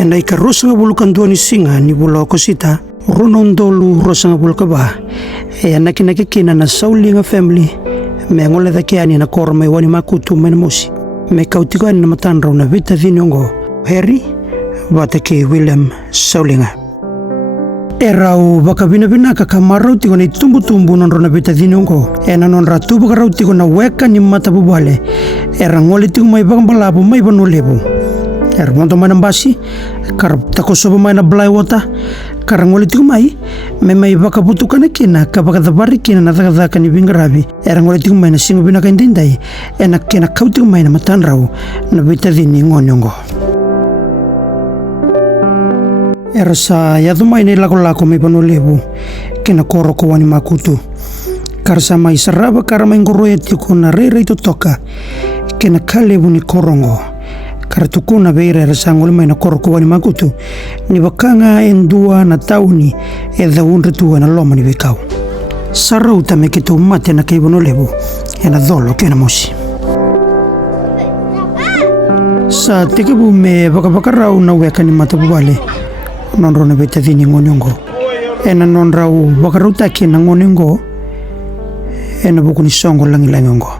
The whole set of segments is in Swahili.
Enai ka rosanga bulukan dua ni singa ni bula ko sita ronon dolu rosanga bulka ba naki kina na saulinga family me ngole da kiani na korma wani makutu men musi me kautiko na matanro na vita vinongo Harry batake William Saulinga erau baka bina ka kamarau tiko na tumbu non rona vita vinongo non ratu baka rau tiko na weka ni mata bubale ngole tiko mai baka balabu mai banulebu monto mana basi kar tako soba mana blai wata kar ngoli tiku mai me mai baka butukan kina ka baka dabari kina na daga ni bingarabi ngoli tiku mai na singo bina kan dindai kena kau tiku mai na matan rau na bita dini ngonyongo sa ya mai ni lako mai panu lebu kena koro ko wani makutu kar sa mai saraba kar mai ngoroya tiku na rei to toka kena kalebu ni korongo Karatukuna beira rasangol mai na koroko wani makutu ni bakanga endua na tauni daun retua na loma ni bekau sarau tame kitu mate na kaibono lebu na dolo kena mosi sa tikebu me baka rau na weka ni mata bubale non rona beta dini ngonyongo non rau baka ruta kina ngonyongo buku ni songo langilangiongo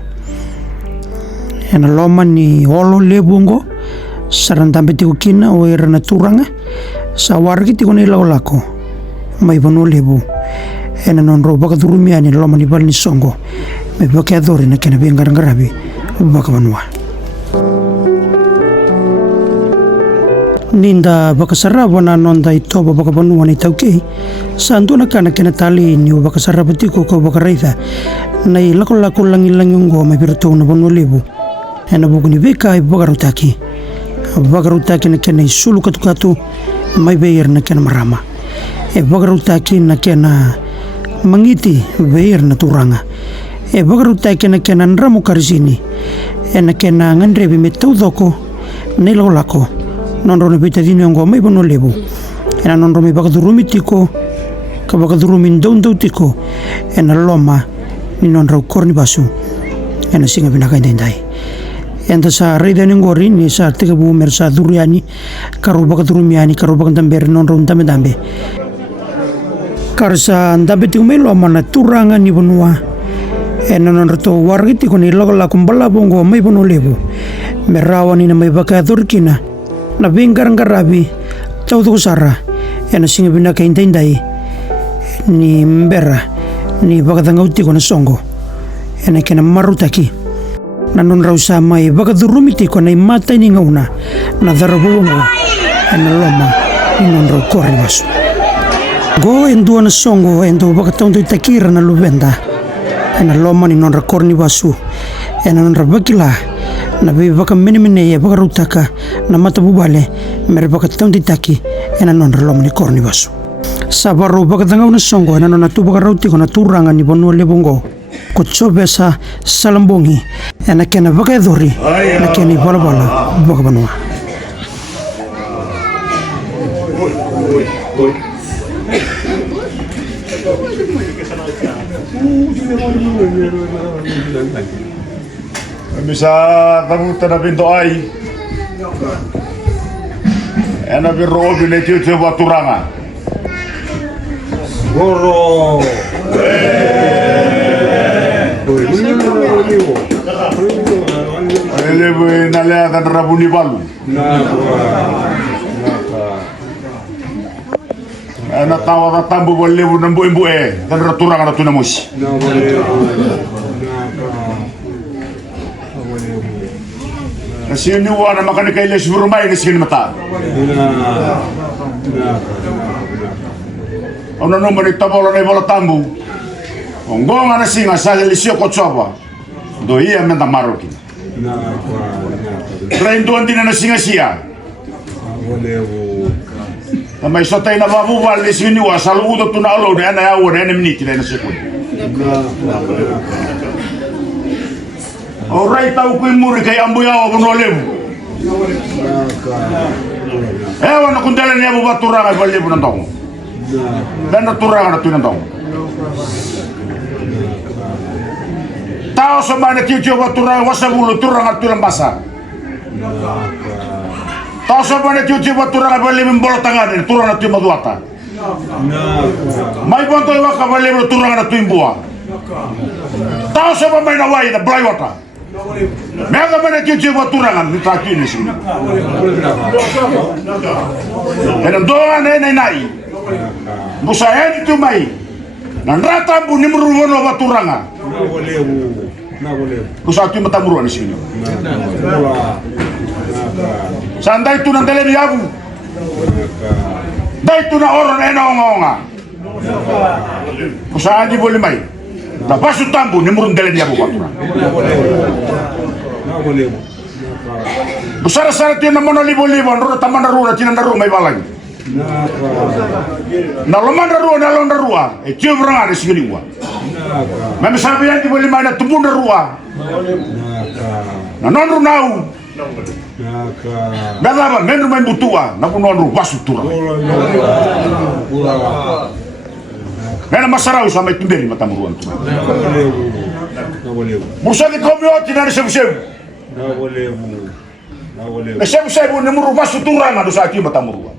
loma ni olo lebungo sarandambe tiku kina o era na turanga sa wargi tiku ni lako mai banu lebu non ro baka durumiani loma ni balni songo me baka adori na kena ngarabi baka banua ninda baka sarabo na nonda itoba baka banua ni tauke sanduna kana kena tali ni baka sarabo tiku ko baka reitha na lako langilangiongo mai birto na banu lebu buku ni beka bagarutaki na kena isulu katu mai beir na kena marama bagarutaki na kena mangiti beir na turanga bagarutaki na kena nramu karisini na kena ngandrebi metau doko na lako non rona bita dini ngo mai bono lebu non romi bagadurumi tiko ka bagadurumi ndau tiko loma ni non rau korni basu singa binaka indai enta sa rida ni ngori ni sa tega bu mersa duriani karu baka durumiani karu baka damber non ron dambe karsa dambe tu melo mana turanga ni bonua non reto wargiti koni la kumbala bongo mai bono lebu merawani na mai baka durkina na bingar ngarabi tau tu sara singa bina ka indai ni mbera ni baka dangauti kona songo kena marutaki nanon rausa mai baka durumiti ko na mata ni ngauna na darabungo loma non rau korri basu go endua na songo endo baka tonto takira na lubenda loma ni non rakorni basu non rabakila na be baka mene baka rutaka na mata bubale mer baka tonto taki non loma ni korni basu sabaro baka dangauna songo non tu baka rauti ko na turanga ni bono lebongo ko besa salambongi kena baka dori kena bala baka banua bisa tamu tana bintu ai birro bile tiu baturanga goro lebu na le akan rabuni balu ana tawa tambu bol lebu nambu imbu dan raturang na tuna musi sini wana makani kay les burmay ni sini mata ono no mani tabolo na bola tambu ongonga na singa sa lisio ko chopa do ia menda maroki Rendo andina na singa sia. Tamai sotai na babu wal ni sini wa salu do tuna alo de na yawo de miniti na sekund. Orai tau ku muri kai ambu yawo bono lebu. Wana kundala ni abu baturanga ko lebu nandong. Dan turanga na tunandong. Tao sama na kiyo baturanga wasabulu turanga tulang basa. Taso mana tiu baturanga bali membolo tangane turana tiu maduata. Mai bonto waka bali turanga tiu imbua. Taso ba mai na wai da blai wata. Mega mana tiu baturanga ni tatu ni sini. Era doa ne nai. Musa edi tu mai. Nanrata bu nimru wono baturanga. Musa tiu matamuru ni sini. Sandai tu nandele biabu. Dai tu na oron ena onga. Kusadi boleh mai. Na basu tambu ni murun dele biabu batura. Besar sara tu na mona libo nro tamana rua tina naru mai balang. Na lomanda rua na londa rua. E tio branga de sigili wa. Meme sabi yanti boleh mai na tumbunda rua. Na nonru nau. Nada menru main butua, na kuno basu tura. Nena masarau sama itu deli mata muruan tu. Musa di komioti na sebu-sebu. Na sebu-sebu ni muru basu tura na dosa aki mata muruan.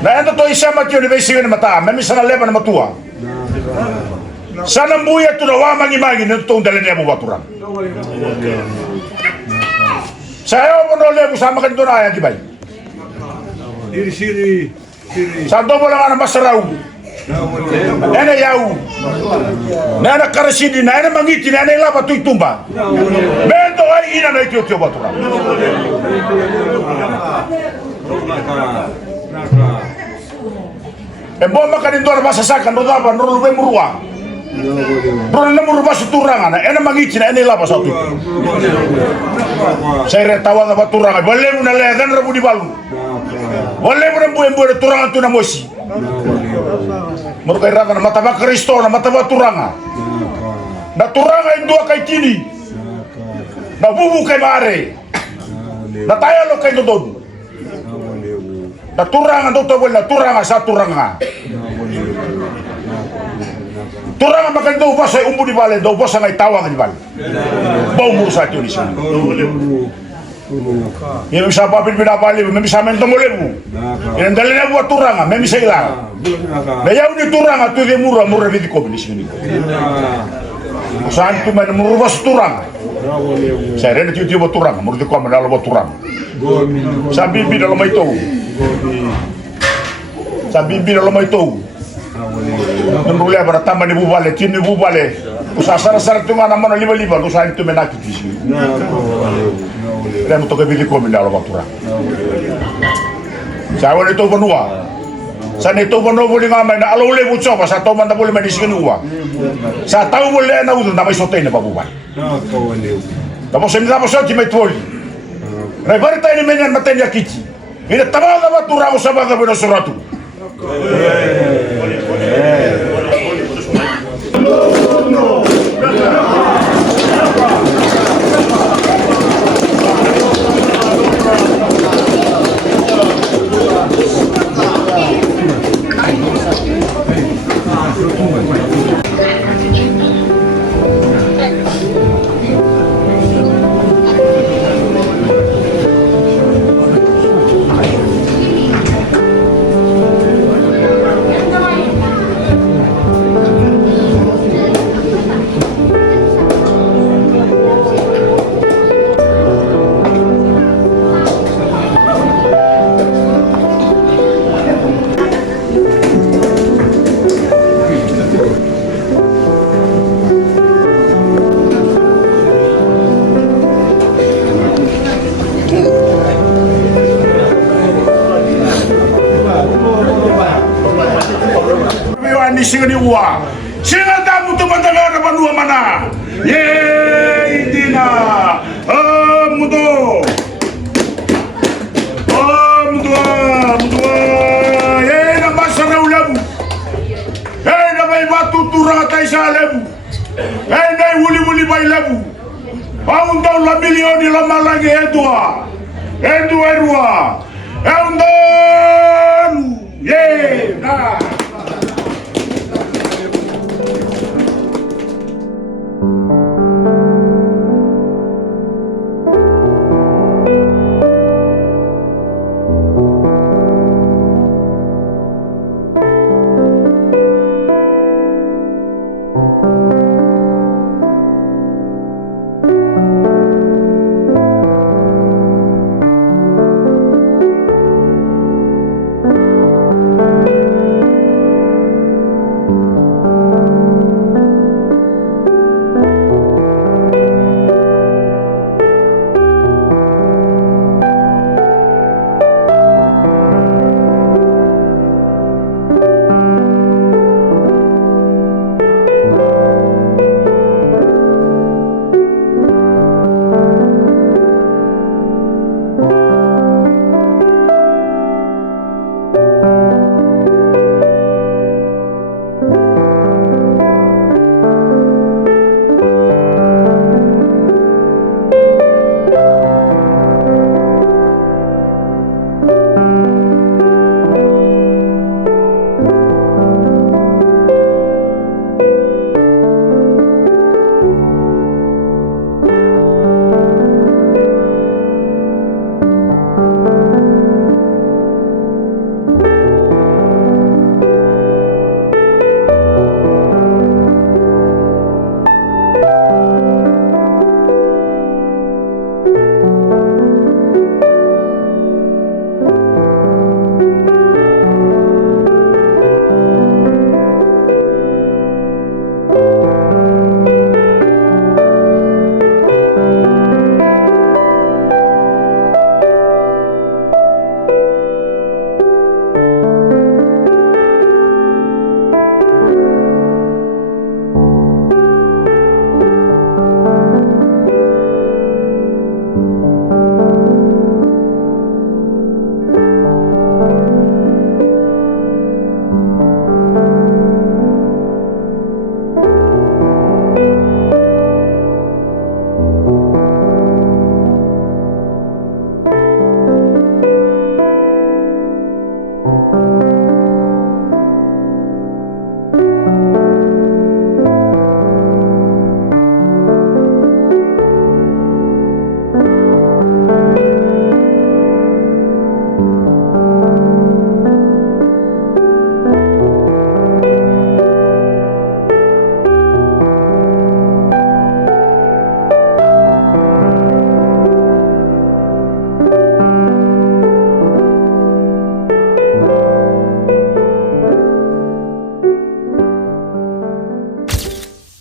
Na ento to isama ki university ni mata, memi sana leba na matua. Sana mbuya tu na wa mangi na to ndele ni baturan. Saya mau nolak bersama kan itu naya kibai. Siri. Santo boleh mana masarau. Nene yau. Nene karasidi, nene mangiti, nene lapa tu itumba. Mendo ai ina na itu batura. Embom makan itu ada bahasa sakan, roda apa, roda murua. Bro na muru basu turanga na ena mangiti na ena lapa satu. Saya retawa na baturanga boleh na le dan rabu di balu. Boleh na embu turanga tu na mosi. Muru kai ranga na mata ba Kristo na mata baturanga. Na turanga indua kai kini. Na bubu kai mare. Na taya lo kai dodon. Na turanga doktor boleh na turanga sa turanga. Turanga makan do basa umbu di bale do basa ngai tawang di bale. Bau mur sa ni sini. Ia bisa papin bida bale, memi sa mento molebu. Ia ndalena buat turanga, memi sa ila. Na yau ni turanga tu de mura di ko ni sini. San tu man mur bas turanga. Saya rene tiu buat turanga, mur di ko man dalo buat turanga. Sa bibi dalo mai to. Sa bibi dalo mai to. Nembule bara tamba ni bubale tini bubale usasara sara tu mana mana liba usaha itu menaki di sini. Remo to ke bili ko mindalo batura. Sa wala to banua. Sa ne to bano boli ngama na alo le bucho sa to man ta boli mani sini uwa. Sa tau boli na udu na mai sotene ba bubale. Tamo se mi damo soti mai tuoli. Rai barita ini menyan matenya kici. Ina tabada batura usabada bino suratu. Singa ni uwa singa tamu tu mandala banua mana ye indina mudo ye na masana ulabu na bai batu turanga taisa lebu na wuli bai lebu aun dau la milioni la malage edua ye na